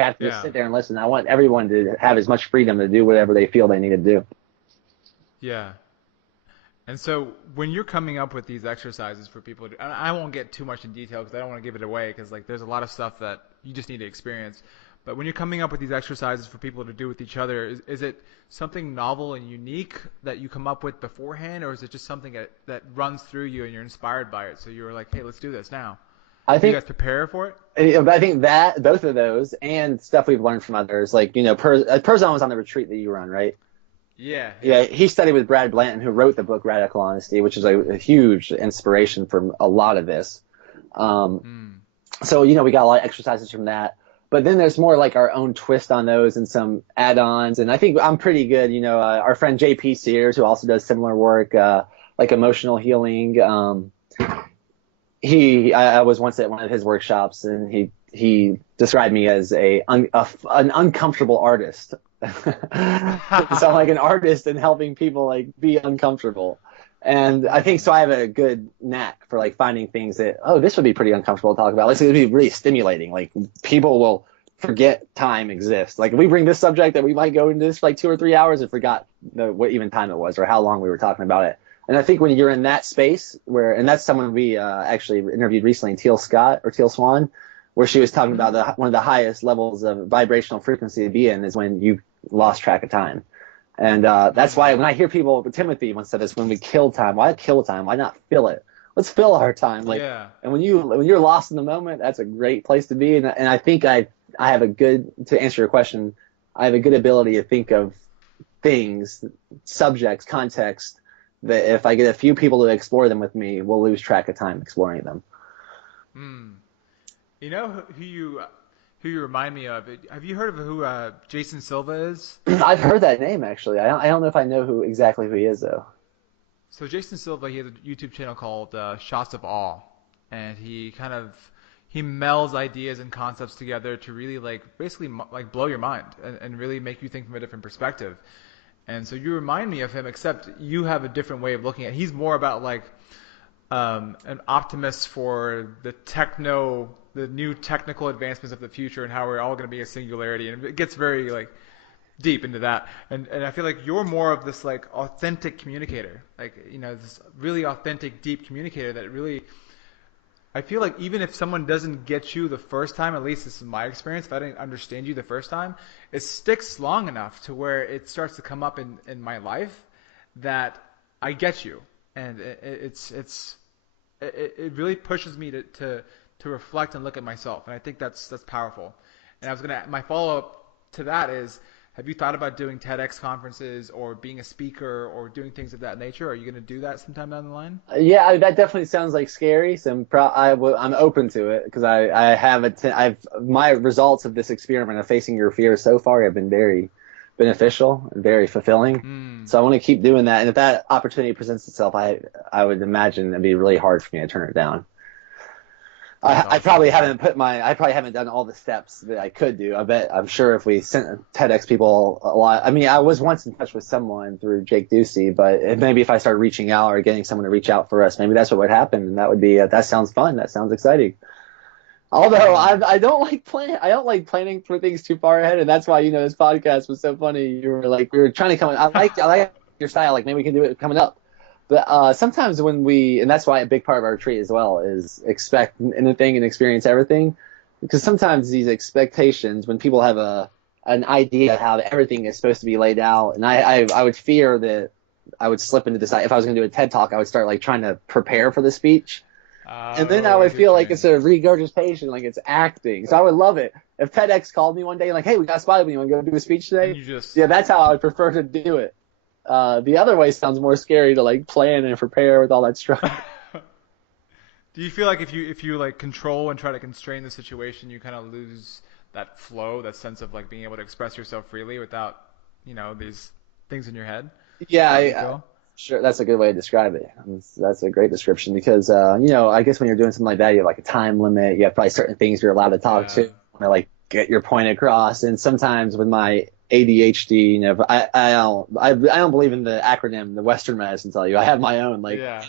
have to just Yeah. sit there and listen. I want everyone to have as much freedom to do whatever they feel they need to do. Yeah. And so when you're coming up with these exercises for people, and I won't get too much in detail because I don't want to give it away because like there's a lot of stuff that you just need to experience. But when you're coming up with these exercises for people to do with each other, is it something novel and unique that you come up with beforehand, or is it just something that runs through you and you're inspired by it? So you're like, hey, let's do this now. I Do you think guys prepare for it? I think that both of those and stuff we've learned from others, like Perzan was on the retreat that you run, right? Yeah, Yeah, yeah. he studied with Brad Blanton, who wrote the book Radical Honesty, which is a huge inspiration for a lot of this. Um, Mm. so we got a lot of exercises from that, but then there's more like our own twist on those and some add-ons. And I think I'm pretty good. Our friend JP Sears, who also does similar work, like emotional healing. I was once at one of his workshops, and he described me as an uncomfortable artist. So I'm like an artist and helping people like be uncomfortable. And I think so. I have a good knack for like finding things that, oh, this would be pretty uncomfortable to talk about. Like, it would be really stimulating. Like, people will forget time exists. Like, if we bring this subject that we might go into this for like 2 or 3 hours and forgot what even time it was or how long we were talking about it. And I think when you're in that space and that's someone we actually interviewed recently, Teal Swan, where she was talking about one of the highest levels of vibrational frequency to be in is when you lost track of time. And that's why when I hear people, Timothy once said this, when we kill time, why kill time? Why not fill it? Let's fill our time. Like, Yeah. and when you're lost in the moment, that's a great place to be. And I think I have to answer your question, I have a good ability to think of things, subjects, context, that if I get a few people to explore them with me, we'll lose track of time exploring them. Mm. You know who you remind me of? Have you heard of who Jason Silva is? I've heard that name actually. I don't know if I know exactly who he is though. So Jason Silva, he has a YouTube channel called Shots of Awe, and he melds ideas and concepts together to really like basically like blow your mind and really make you think from a different perspective. And so you remind me of him, except you have a different way of looking at it. He's more about like an optimist for the new technical advancements of the future and how we're all going to be a singularity. And it gets very like deep into that. And I feel like you're more of this like authentic communicator, like this really authentic, deep communicator that really. I feel like even if someone doesn't get you the first time, at least this is my experience, if I didn't understand you the first time, it sticks long enough to where it starts to come up in my life that I get you, and it really pushes me to reflect and look at myself, and I think that's powerful. And my follow up to that is, have you thought about doing TEDx conferences or being a speaker or doing things of that nature? Are you going to do that sometime down the line? Yeah, that definitely sounds like scary. So I'm open to it because I have I've my results of this experiment of facing your fears so far have been very beneficial and very fulfilling. Mm, So I want to keep doing that. And if that opportunity presents itself, I would imagine it'd be really hard for me to turn it down. that's awesome. I probably haven't done all the steps that I could do. I'm sure if we sent TEDx people a lot, I mean, I was once in touch with someone through Jake Ducey, but maybe if I started reaching out or getting someone to reach out for us, maybe that's what would happen. And that sounds fun. That sounds exciting. Although Mm, I don't like I don't like planning for things too far ahead. And that's why, this podcast was so funny. We were trying to come, I like your style. Like maybe we can do it coming up. But sometimes and that's why a big part of our retreat as well is expect anything and experience everything. Because sometimes these expectations, when people have an idea of how everything is supposed to be laid out, and I would fear that I would slip into this. If I was going to do a TED talk, I would start like trying to prepare for the speech. And then I oh, I would see what feel you like mean. it's a regurgitation, like it's acting. So I would love it if TEDx called me one day, like, "Hey, we got a spot open. You want to go do a speech And today?" you just Yeah, that's how I would prefer to do it. The other way sounds more scary to like plan and prepare with all that structure. do you feel like if you like control and try to constrain the situation, you kind of lose that flow, that sense of like being able to express yourself freely without, these things in your head? Is Yeah, that what you feel? sure. That's a good way to describe it. That's a great description because, I guess when you're doing something like that, you have like a time limit. You have probably certain things you're allowed to talk Yeah. to, like get your point across. And sometimes with my ADHD, I don't believe in the acronym, the Western medicine tell you. I have my own, like, Yeah.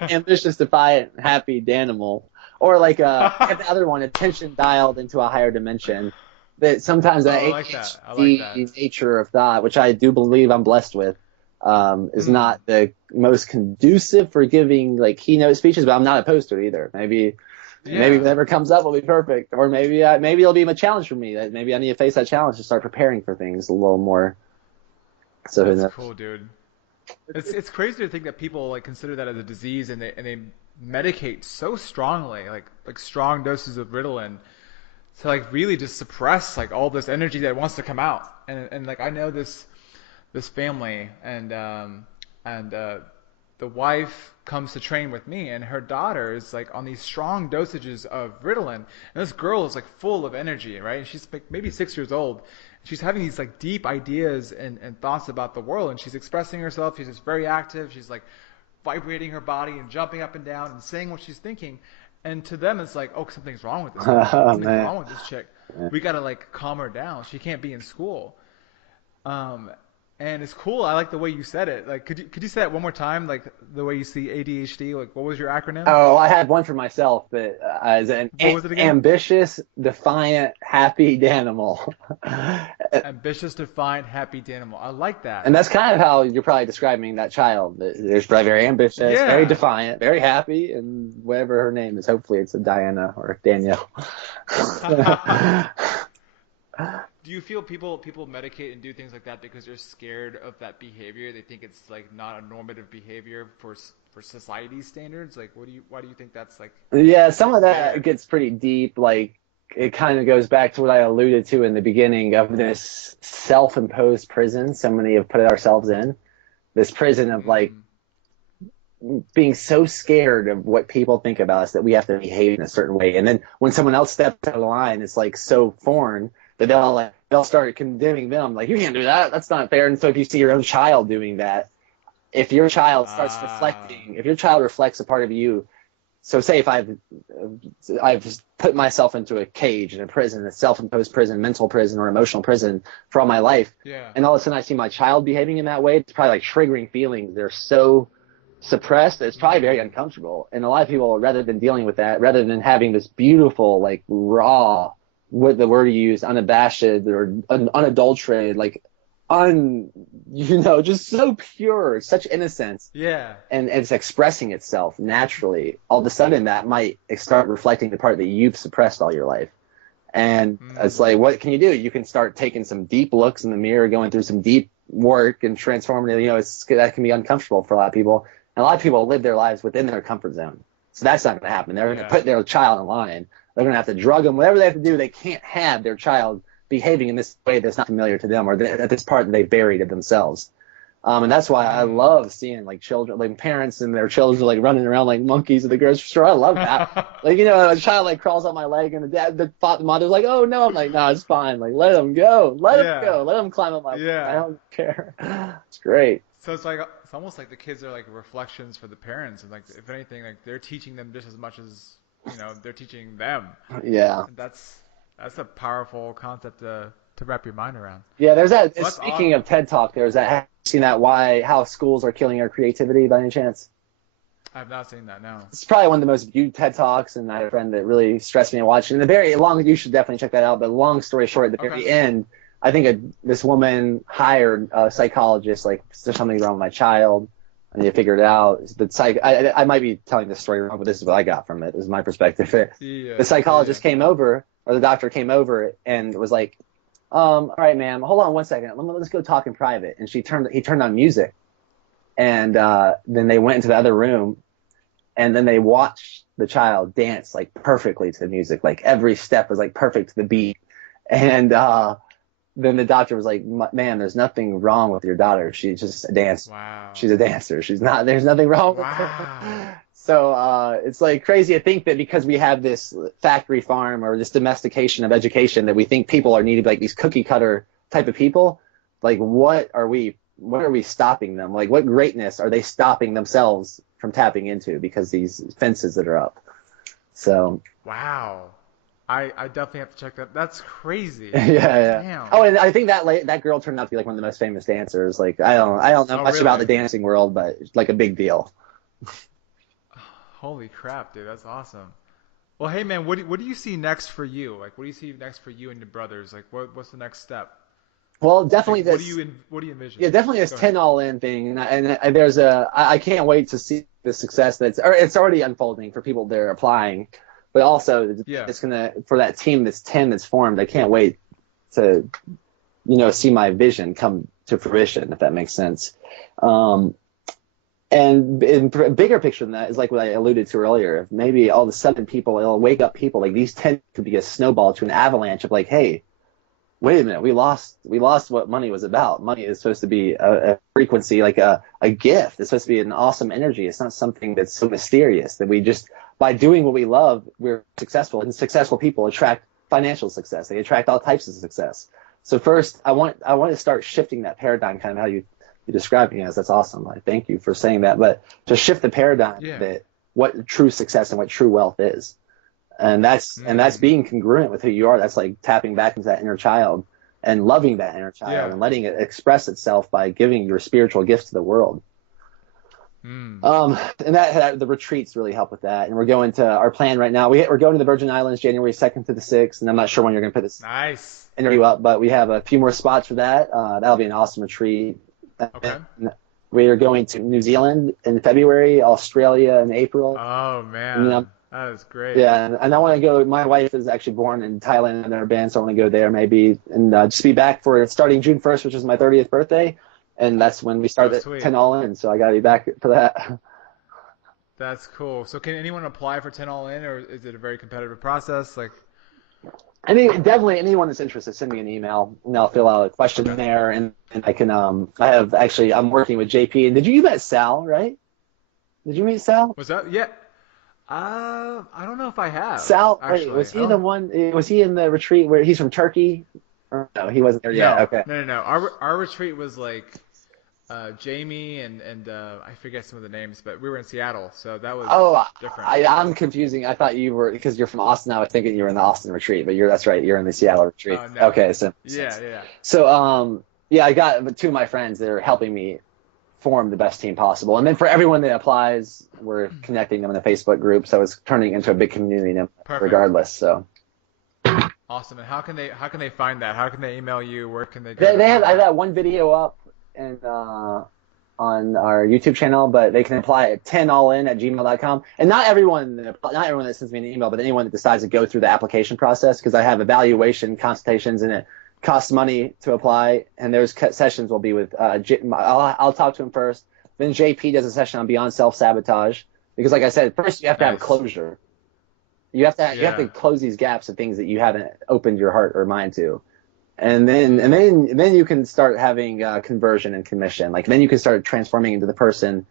ambitious, defiant, happy Danimal. Or like, I have the other one, attention dialed into a higher dimension. that sometimes Oh, that I like that. I like that. ADHD nature of thought, which I do believe I'm blessed with, is Mm. not the most conducive for giving like keynote speeches, but I'm not opposed to it either. Maybe Yeah, whatever comes up will be perfect, or maybe it'll be a challenge for me. That maybe I need to face that challenge to start preparing for things a little more. So who that's knows? cool, dude. It's crazy to think that people like consider that as a disease and they medicate so strongly, like strong doses of Ritalin to like really just suppress like all this energy that wants to come out. And like I know this family and the wife comes to train with me and her daughter is like on these strong dosages of Ritalin and this girl is like full of energy, right? And she's like maybe 6 years old. She's having these like deep ideas and thoughts about the world and she's expressing herself. She's just very active. She's like vibrating her body and jumping up and down and saying what she's thinking. And to them, it's like, oh, something's wrong with this girl. Oh Something's man. wrong with this chick. We gotta like calm her down. She can't be in school. Um, and it's cool. I like the way you said it. Like, could you say that one more time? Like the way you see ADHD. Like, what was your acronym? Oh, I had one for myself that as an What was it again? ambitious, defiant, happy Danimal. Ambitious, defiant, happy Danimal. I like And that. that's kind of how you're probably describing that child. There's probably very ambitious, very Yeah. defiant, very happy, and whatever her name is. Hopefully it's a Diana or Danielle. Do you feel people medicate and do things like that because they're scared of that behavior? They think it's like not a normative behavior for society standards. Like, why do you think that's like Yeah, some of that there? gets pretty deep. Like it kind of goes back to what I alluded to in the beginning of this self-imposed prison so many have put ourselves in. This prison of like Mm, being so scared of what people think about us that we have to behave in a certain way. And then when someone else steps out of line, it's like so foreign that they'll start condemning them. Like, you can't do that. That's not fair. And so if you see your own child doing that, if your child reflects a part of you, so say if I've put myself into a cage in a prison, a self-imposed prison, mental prison or emotional prison for all my life, yeah. and all of a sudden I see my child behaving in that way, it's probably like triggering feelings. They're so suppressed that it's probably very Mm, uncomfortable. And a lot of people, rather than dealing with that, rather than having this beautiful, like raw, what the word you use, unabashed or unadulterated, like just so pure, such innocence, yeah. and it's expressing itself naturally, all of a sudden that might start reflecting the part that you've suppressed all your life. And it's Mm, like, what can you do? You can start taking some deep looks in the mirror, going through some deep work and transforming it. That can be uncomfortable for a lot of people. And a lot of people live their lives within their comfort zone. So that's not going to happen. They're going to yeah. put their child in line. They're going to have to drug them, whatever they have to do. They can't have their child behaving in this way that's not familiar to them, or at this part that they buried of themselves. And that's why I Mm. love seeing like children, like parents and their children like running around like monkeys at the grocery store. I love that. Like, a child like crawls on my leg and the mother's like, oh no. I'm like, no, it's fine. Like, let them go. Let them Yeah. go. Let them climb up my leg. I Yeah. don't care. It's great. So it's almost like the kids are like reflections for the parents, and like if anything, like they're teaching them just as much as they're teaching them. Yeah. And that's a powerful concept to wrap your mind around. Yeah. There's that. Well, that's Speaking awesome. of TED Talk, there's that. Have you seen that? How schools are killing our creativity by any chance? I've not seen that. No. It's probably one of the most viewed TED Talks, and I had a friend that really stressed me watching. In the very long, you should definitely check that out. But long story short, at the Okay. very end, I think this woman hired a psychologist. Like, there's something wrong with my child. I need to figure it out. I might be telling this story wrong, but this is what I got from it. This is my perspective. Yeah. The Yeah. Yeah. psychologist came over, or the doctor came over, and was like, all right, ma'am, hold on one second. Let's go talk in private. And he turned on music, and then they went into the other room. And then they watched the child dance like perfectly to the music. Like every step was like perfect to the beat. And then the doctor was like, man, there's nothing wrong with your daughter. She's just a dancer. Wow. She's a dancer. There's nothing wrong with Wow. her. So it's like crazy to think that because we have this factory farm or this domestication of education that we think people are needed like these cookie cutter type of people. Like what are we stopping them? Like what greatness are they stopping themselves from tapping into because these fences that are up? So Wow. I definitely have to check that. That's crazy. yeah, yeah. Damn. Oh, and I think that girl turned out to be like one of the most famous dancers. Like I don't know Oh, much about the really? dancing world, but it's like a big deal. Holy crap, dude. That's awesome. Well, hey man, what do you see next for you? Like, what do you see next for you and your brothers? Like, what's the next step? Well, Like, definitely this. what do you envision? Yeah, definitely this Go ahead. 10 all in thing. And there's I can't wait to see the success or it's already unfolding for people that are applying, but also Yeah. it's going to, for that team that's 10 that's formed, I can't wait to, see my vision come to fruition, if that makes sense. Um, and in a bigger picture than that is like what I alluded to earlier. Maybe all of a sudden it'll wake up people, like these 10 could be a snowball to an avalanche of like, hey, wait a minute, we lost what money was about. Money is supposed to be a frequency, like a gift. It's supposed to be an awesome energy. It's not something that's so mysterious that we just, by doing what we love, we're successful. And successful people attract financial success. They attract all types of success. So first, I want to start shifting that paradigm, kind of how you described me as. That's awesome. I thank you for saying that. But to shift the paradigm Yeah. that what true success and what true wealth is. And that's being congruent with who you are. That's like tapping back into that inner child and loving that inner child and letting it express itself by giving your spiritual gifts to the world. And that the retreats really help with that. And we're going to our plan right now. We're going to the Virgin Islands January 2nd to the 6th. And I'm not sure when you're going to put this interview up, but we have a few more spots for that. That'll be an awesome retreat. Okay. And we are going to New Zealand in February, Australia in April. Oh man. That is great. Yeah, and I want to go. My wife is actually born in Thailand and they're a band, so I want to go there maybe and just be back for starting June 1st, which is my 30th birthday, and that's when we start at 10 all in. So I got to be back for that. That's cool. So can anyone apply for 10 all in, or is it a very competitive process? Like, I mean, definitely anyone that's interested, send me an email and I'll fill out a questionnaire and I can. I'm working with JP. And did you met Sal, right? Did you meet Sal? was that? Yeah. I don't know if I have. Sal, actually. wait, was he the one? Was he in the retreat where he's from Turkey? Or no, he wasn't there yet. Okay. No. Our retreat was like Jamie and I forget some of the names, but we were in Seattle, so that was different. I'm confusing. I thought you were, because you're from Austin. I was thinking you were in the Austin retreat, but that's right. You're in the Seattle retreat. No. Okay, so Yeah. So I got two of my friends that are helping me form the best team possible, and then for everyone that applies, we're connecting them in a Facebook group, so it's turning into a big community now, regardless. So awesome. And how can they find that? How can they email you? Where can they go? I have one video up and on our YouTube channel, but they can apply at 10allin@gmail.com. And not everyone that sends me an email, but anyone that decides to go through the application process, because I have evaluation consultations and it costs money to apply. And those sessions will be with I'll talk to him first. Then JP does a session on beyond self-sabotage, because like I said, first you have to have closure. You have to close these gaps of things that you haven't opened your heart or mind to. And then you can start having conversion and commission. Like then you can start transforming into the person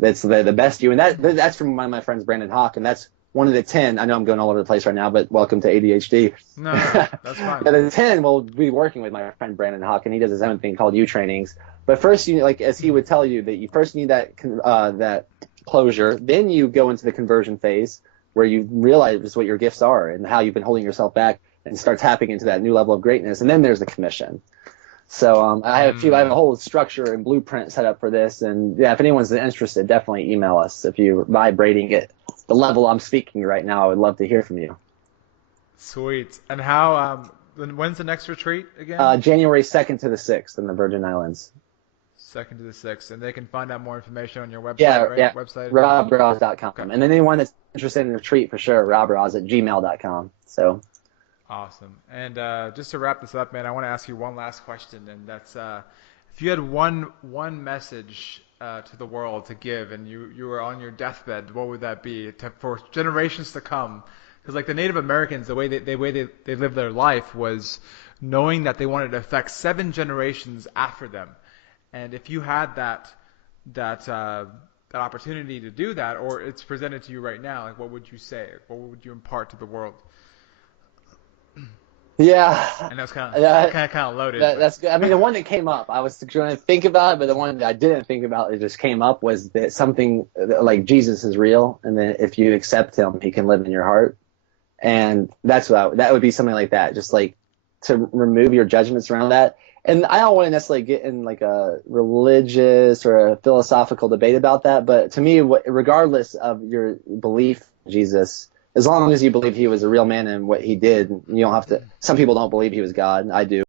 that's the best you. And that's from one of my friends, Brandon Hawk, and that's one of the 10. I know I'm going all over the place right now, but welcome to ADHD. No, that's fine. The 10 will be working with my friend Brandon Hawk, and he does his own thing called U trainings. But first, as he would tell you, that you first need that closure. Then you go into the conversion phase where you realize what your gifts are and how you've been holding yourself back, and start tapping into that new level of greatness. And then there's the commission. So I have a whole structure and blueprint set up for this. And yeah, if anyone's interested, definitely email us. If you're vibrating at the level I'm speaking right now, I would love to hear from you. Sweet. And how? When's the next retreat again? January 2nd to the 6th in the Virgin Islands. 2nd to the 6th, and they can find out more information on your website. Yeah, website. Rawbrahs.com. Okay. And then anyone that's interested in the retreat, for sure, Rawbrahs@gmail.com. So. Awesome. And just to wrap this up, man, I want to ask you one last question, and that's if you had one message to the world to give, and you were on your deathbed, what would that be for generations to come? Because like the Native Americans, the way they lived their life was knowing that they wanted to affect 7 generations after them. And if you had that opportunity to do that, or it's presented to you right now, like what would you say? What would you impart to the world? Yeah, and that's kind of loaded. That's good. I mean, the one that came up, I was trying to think about it, but the one that I didn't think about, that just came up, was that something like Jesus is real, and that if you accept him, he can live in your heart. And that would be something like that, just like to remove your judgments around that. And I don't want to necessarily get in like a religious or a philosophical debate about that, but to me, regardless of your belief in Jesus, as long as you believe he was a real man and what he did, you don't have to. Some people don't believe he was God. I do.